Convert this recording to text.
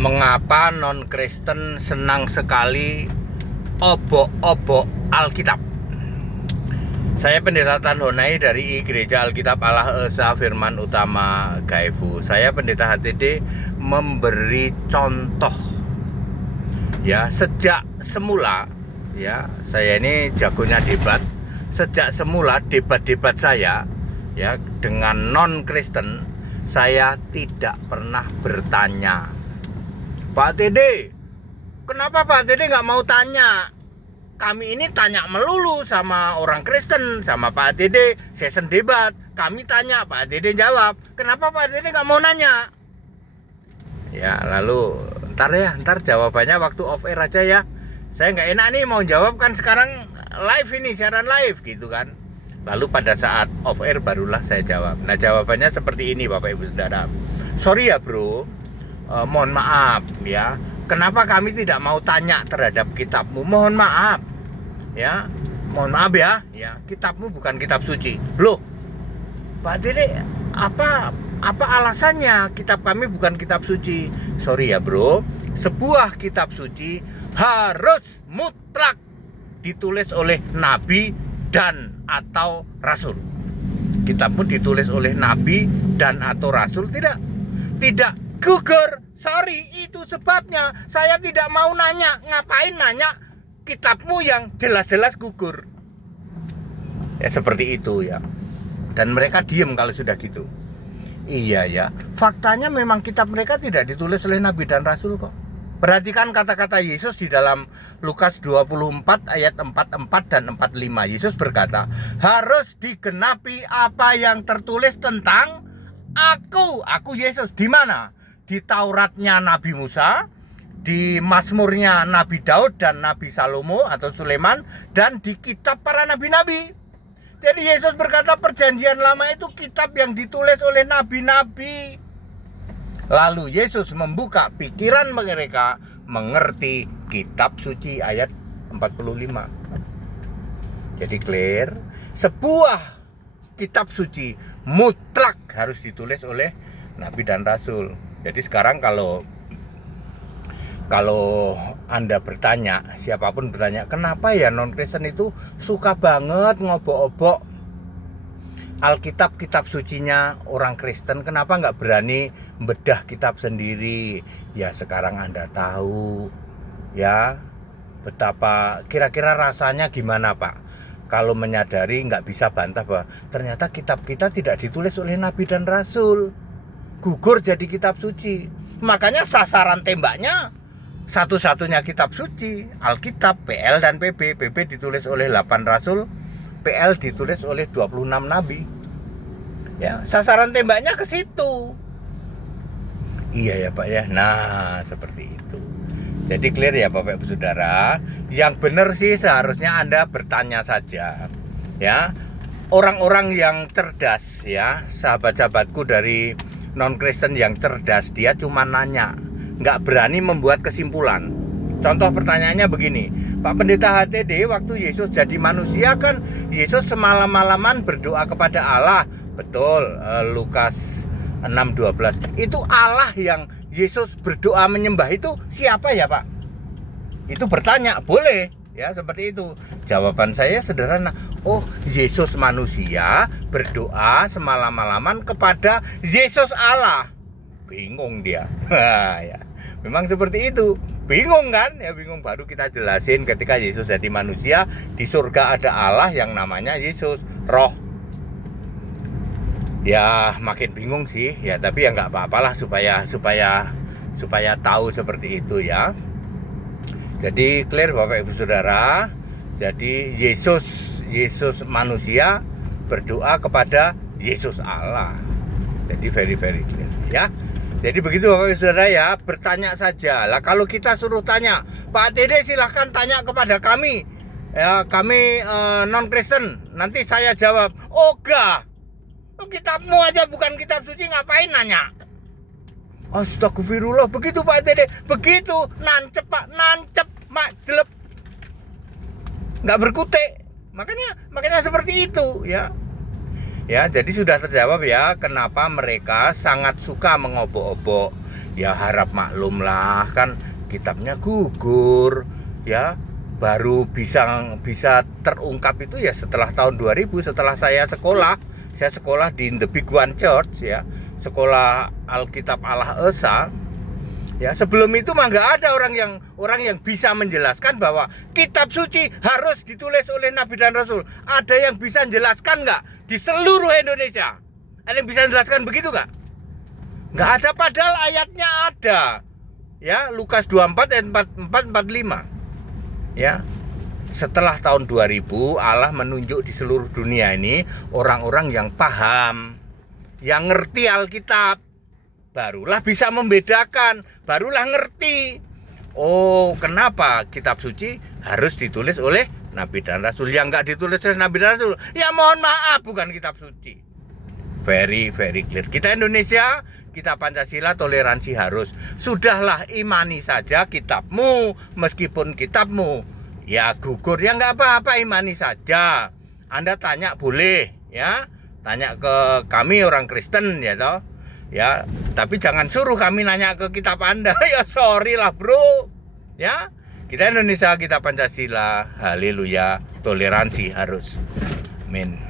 Mengapa non-Kristen senang sekali obok-obok Alkitab? Saya Pendeta Tan Honai dari Gereja Alkitab Allah Esa Firman Utama Gaifu. Saya Pendeta HTD memberi contoh. Ya, sejak semula ya, saya ini jagonya debat. Sejak semula debat-debat saya ya dengan non-Kristen, saya tidak pernah bertanya, Pak TD, kenapa Pak TD nggak mau tanya? Kami ini tanya melulu sama orang Kristen, sama Pak TD, session debat. Kami tanya, Pak TD jawab. Kenapa Pak TD nggak mau nanya? Ya, lalu ntar jawabannya waktu off air aja ya. Saya nggak enak nih mau jawab kan sekarang live ini, siaran live gitu kan. Lalu pada saat off air barulah saya jawab. Nah, jawabannya seperti ini Bapak Ibu Saudara. Sorry ya bro, mohon maaf ya. Kenapa kami tidak mau tanya terhadap kitabmu? Mohon maaf ya, mohon maaf ya. Ya, kitabmu bukan kitab suci. Loh, Pak Dede, apa alasannya kitab kami bukan kitab suci? Sorry ya bro, sebuah kitab suci harus mutlak ditulis oleh nabi dan atau rasul. Kitabmu ditulis oleh nabi dan atau rasul tidak gugur. Sorry, itu sebabnya saya tidak mau nanya. Ngapain nanya kitabmu yang jelas-jelas gugur? Ya seperti itu ya. Dan mereka diem kalau sudah gitu. Iya ya, faktanya memang kitab mereka tidak ditulis oleh nabi dan rasul kok. Perhatikan kata-kata Yesus di dalam Lukas 24 ayat 44 dan 45. Yesus berkata, harus digenapi apa yang tertulis tentang aku Yesus. Di mana? Di Tauratnya Nabi Musa, di Mazmurnya Nabi Daud dan Nabi Salomo atau Sulaiman, dan di kitab para nabi-nabi. Jadi Yesus berkata perjanjian lama itu kitab yang ditulis oleh nabi-nabi. Lalu Yesus membuka pikiran mereka mengerti kitab suci ayat 45. Jadi clear, sebuah kitab suci mutlak harus ditulis oleh nabi dan rasul. Jadi sekarang kalau Anda bertanya, siapapun bertanya, kenapa ya non-Kristen itu suka banget ngobok-obok Alkitab, kitab sucinya orang Kristen, kenapa nggak berani bedah kitab sendiri? Ya sekarang Anda tahu ya betapa kira-kira rasanya gimana Pak, kalau menyadari nggak bisa bantah bahwa ternyata kitab kita tidak ditulis oleh nabi dan rasul, gugur jadi kitab suci. Makanya sasaran tembaknya satu-satunya kitab suci, Alkitab, PL dan PB. PB ditulis oleh 8 rasul, PL ditulis oleh 26 nabi. Ya, sasaran tembaknya ke situ. Iya ya Pak ya. Nah, seperti itu. Jadi clear ya Bapak Ibu Saudara. Yang benar sih seharusnya Anda bertanya saja. Ya. Orang-orang yang cerdas ya, sahabat-sahabatku dari non-Kristen yang cerdas, dia cuma nanya, nggak berani membuat kesimpulan. Contoh pertanyaannya begini, Pak Pendeta HTD, waktu Yesus jadi manusia kan Yesus semalam-malaman berdoa kepada Allah. Betul, Lukas 6:12. Itu Allah yang Yesus berdoa menyembah itu siapa ya Pak? Itu bertanya, boleh ya seperti itu. Jawaban saya sederhana, oh Yesus manusia berdoa semalam-malaman kepada Yesus Allah. Bingung dia. Ya, memang seperti itu. Bingung kan? Ya bingung, baru kita jelasin ketika Yesus jadi manusia, di surga ada Allah yang namanya Yesus, Roh. Ya makin bingung sih ya, tapi ya nggak apa-apalah supaya tahu seperti itu ya. Jadi clear Bapak Ibu Saudara. Jadi Yesus manusia berdoa kepada Yesus Allah. Jadi very clear ya. Jadi begitu Bapak Ibu Saudara ya, bertanya saja. Lah kalau kita suruh tanya, Pak TD silahkan tanya kepada kami. Ya, kami non-Kristen. Nanti saya jawab, "Oga. Kitabmu aja bukan kitab suci, ngapain nanya?" Astagfirullah, begitu Pak TD. Begitu, nancep Pak, mak jelep. Enggak berkutik. Makanya seperti itu ya. Ya, jadi sudah terjawab ya kenapa mereka sangat suka mengobok-obok Ya harap maklum lah, kan kitabnya gugur ya, baru bisa terungkap itu ya setelah tahun 2000, setelah saya sekolah di The Big One Church ya, sekolah Alkitab Allah Esa. Ya, sebelum itu mah nggak ada orang yang bisa menjelaskan bahwa kitab suci harus ditulis oleh Nabi dan Rasul. Ada yang bisa menjelaskan nggak di seluruh Indonesia? Ada yang bisa menjelaskan begitu nggak? Nggak ada, padahal ayatnya ada. Ya, Lukas 24 ayat 44 45. Ya. Setelah tahun 2000 Allah menunjuk di seluruh dunia ini orang-orang yang paham, yang ngerti Alkitab. Barulah bisa membedakan, barulah ngerti. Oh, kenapa kitab suci harus ditulis oleh Nabi dan Rasul? Yang nggak ditulis oleh Nabi dan Rasul, ya mohon maaf, bukan kitab suci. Very clear. Kita Indonesia, kita Pancasila, toleransi harus. Sudahlah, imani saja kitabmu. Meskipun kitabmu ya gugur, ya nggak apa-apa, imani saja. Anda tanya boleh, ya. Tanya ke kami orang Kristen, ya toh. Ya, tapi jangan suruh kami nanya ke kitab Anda. Ya sorry lah bro. Ya, kita Indonesia, kita Pancasila, haleluya, toleransi harus. Amin.